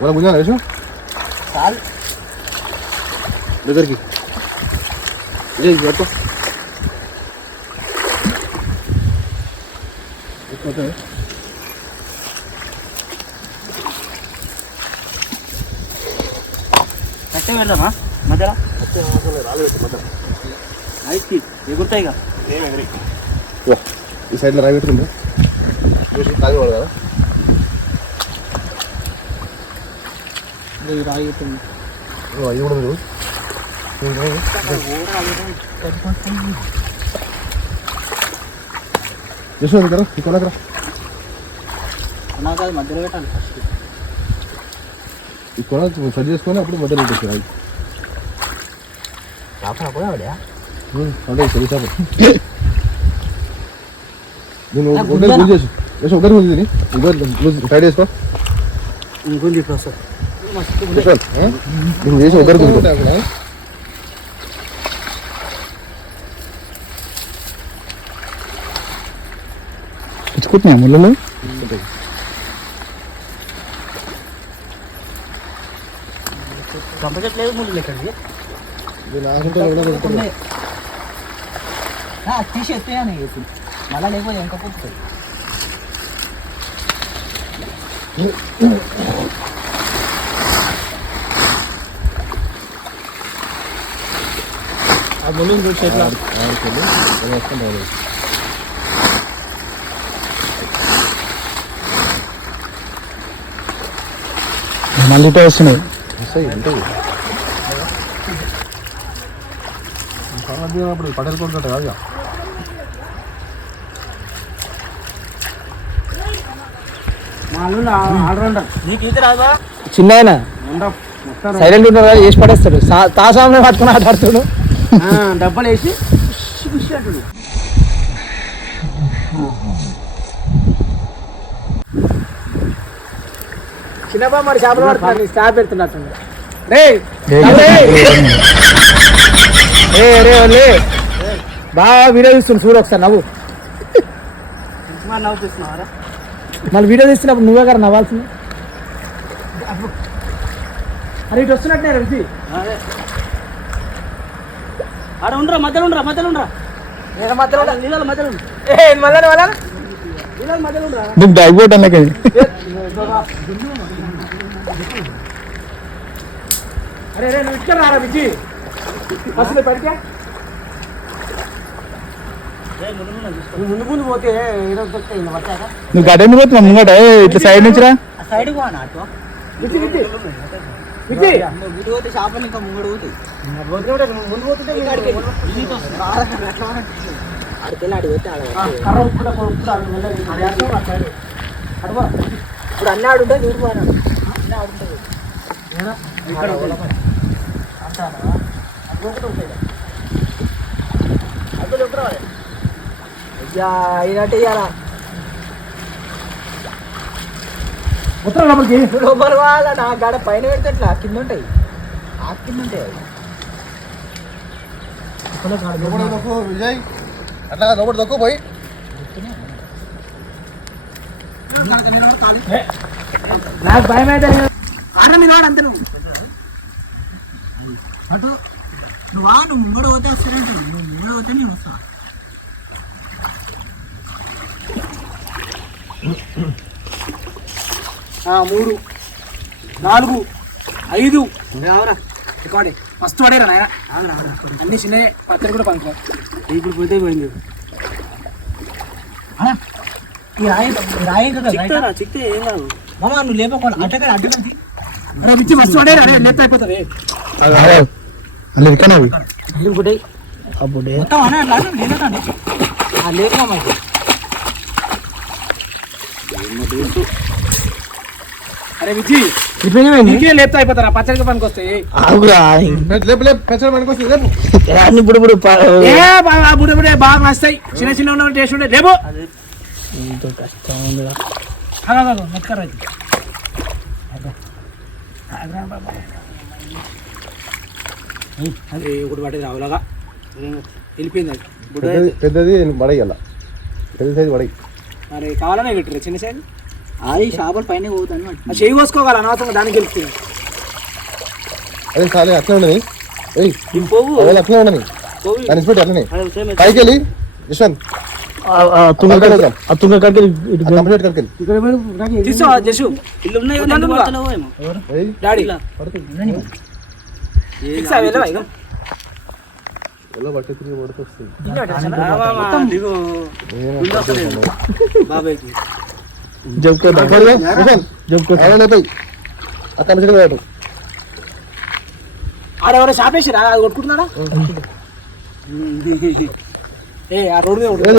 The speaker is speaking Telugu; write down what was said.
Mana punya nggak sih? Sal. Dengar ki. Jadi buat tuh. Itu ada. కట్టే వెళ్దామా మధ్యలో రాలేదు మధ్య. అయితే ఎగురుతాయి కదా ఏం ఎగరి. వా ఈ సైడ్లో రాయి పెట్టుకుందా తాగి వాళ్ళు కదా రాయి పెట్టింది ఇది కూడా మీరు చేసిన దగ్గర ఇక్కడ దగ్గర నాకు అది మధ్యలో పెట్టాలి ఫస్ట్ ఈ కొన సెట్ చేసుకొని అప్పుడు మధ్యలో పెట్టేసి రాయి చేపలు కూడా ఆవిడ అంటే సరి చేప నేను ఒకటి గురి చేసి ఒకటి గురి తిని ఇంకో టైట్ చేసుకో ఇంకొంది సార్ నేను చేసి ఒకటి గురి తెచ్చుకుంటున్నాయి ముళ్ళు కంపల్సరీ లేదు ముళ్ళు లేకండి తీసి ఎత్తేయాలి ఇప్పుడు మళ్ళా లేకపోతే ఇంకా పుట్టుతుంది ఆ ముళ్ళు చెట్ల మళ్ళీ వస్తున్నాయి ఉంటుంది అప్పుడు పటేల్ కొడుకుంటా కాదు ఆల్రౌండర్ నీకు ఈత రాదా చిన్న ఆయన సైలెంట్ ఉన్నారు కదా వేసి పడేస్తాడు తాసామే పట్టుకుని ఆటాడుతాడు డబ్బాలు వేసి ఖుషి అంటాడు చిన్నప్ప మరి చేపలు పడుతున్నాడు స్టాప్ పెడుతున్నట్టు రే బాగా వీడియో తీస్తుంది చూడు ఒకసారి నవ్వు నవ్వుతున్నారా మళ్ళీ వీడియో తీస్తున్నప్పుడు నువ్వే కదా నవ్వాల్సింది అరే ఇటు వస్తున్నట్టే రుచి ఆడ ఉండరా మధ్యలో ఉండరా మధ్యలో ఉండరా నీళ్ళ మధ్యలో నీళ్ళ మధ్యలో ఉండరా నువ్వు డైపోట్ అన్నకి అరే రే నువ్వు ఇక్కడ రారా విజి అసలు పడితే ముందు ముందు పోతే ఈరోజు దొరుకుతాయి వచ్చాక నువ్వు గడ్డ పోతున్నావు ముంగట ఇట్లా సైడ్ నుంచి రా సైడ్ పోనా అటు విజి విజి విజి వీడు పోతే చేపలు ఇంకా ముంగడు పోతాయి ముందు పోతుంటే ఆడికెళ్ళి ఆడి పోతే ఇప్పుడు అన్నీ ఆడుంటే చూడు పోయినా అన్నీ ఆడుంటుంది అయ్యా అయినట్టు ఇయ్యాలా ఉత్తరం లోపలికి లోపల వాళ్ళ నా గడ పైన పెడితే కింద ఉంటాయి ఆ కింద ఉంటాయి విజయ్ అట్లా లోపల తక్కువ పోయి నాకు భయం అయితే ఆడ మీద వాడు అంతే నువ్వు అటు నువ్వు ముంగడ పోతే వస్తానంటే నువ్వు ముంగడ పోతే నేను వస్తా మూడు 4 5 రికార్డే ఫస్ట్ వాడేరా నాయన అన్ని చిన్న పచ్చడి కూడా పనుకో ఇప్పుడు పోతే పోయింది చిక్తే ఏం కాదు మామ నువ్వు లేపకుండా అడ్డగా అడ్డగంతి పిచ్చి ఫస్ట్ వాడేరా లేపు అయిపోతుంది మొత్తం అనే అట్లా లేదండి లేదుగా మాకు అరే విజి నీకే లేపుతా అయిపోతారా పచ్చడికి పనికి వస్తాయి బుడే బాగా వస్తాయి చిన్న చిన్న ఉన్న టేస్ట్ ఉండే లేబో కష్టం మెత్తకర అది ఒకటి పట్టేది రావులాగా వెళ్ళిపోయింది అది పెద్దది పడయి అలా పెద్ద సైజు పడయి. మరి కావాలనే పెట్టరు చిన్న సైజు. అది చేపలు పైన పోతుంది ఆ చెయ్యి కోసుకోవాలి అనవసరంగా దానికి గెలుస్తుంది. అదే చాలే అట్లా ఉండని పోవు అట్లా ఉండని దాని ఇన్స్పెక్ట్ అట్లనే పైకి వెళ్ళి యశ్వంత్ తుంగ కడికి కంప్లీట్ కడికి తీసుకో జసు ఇల్లు ఉన్నాయి డాడీ ఫిక్స్ అవి వెళ్ళవా ఇక ఎలా బట్టి తిరిగి పడుతూ వస్తుంది. బాబాయ్కి అక్కడ నుంచి ఆడెవరో షాప్ వేసిరా అది కొట్టుకుంటున్నాడా? ఏ ఆ రోడ్డు మీద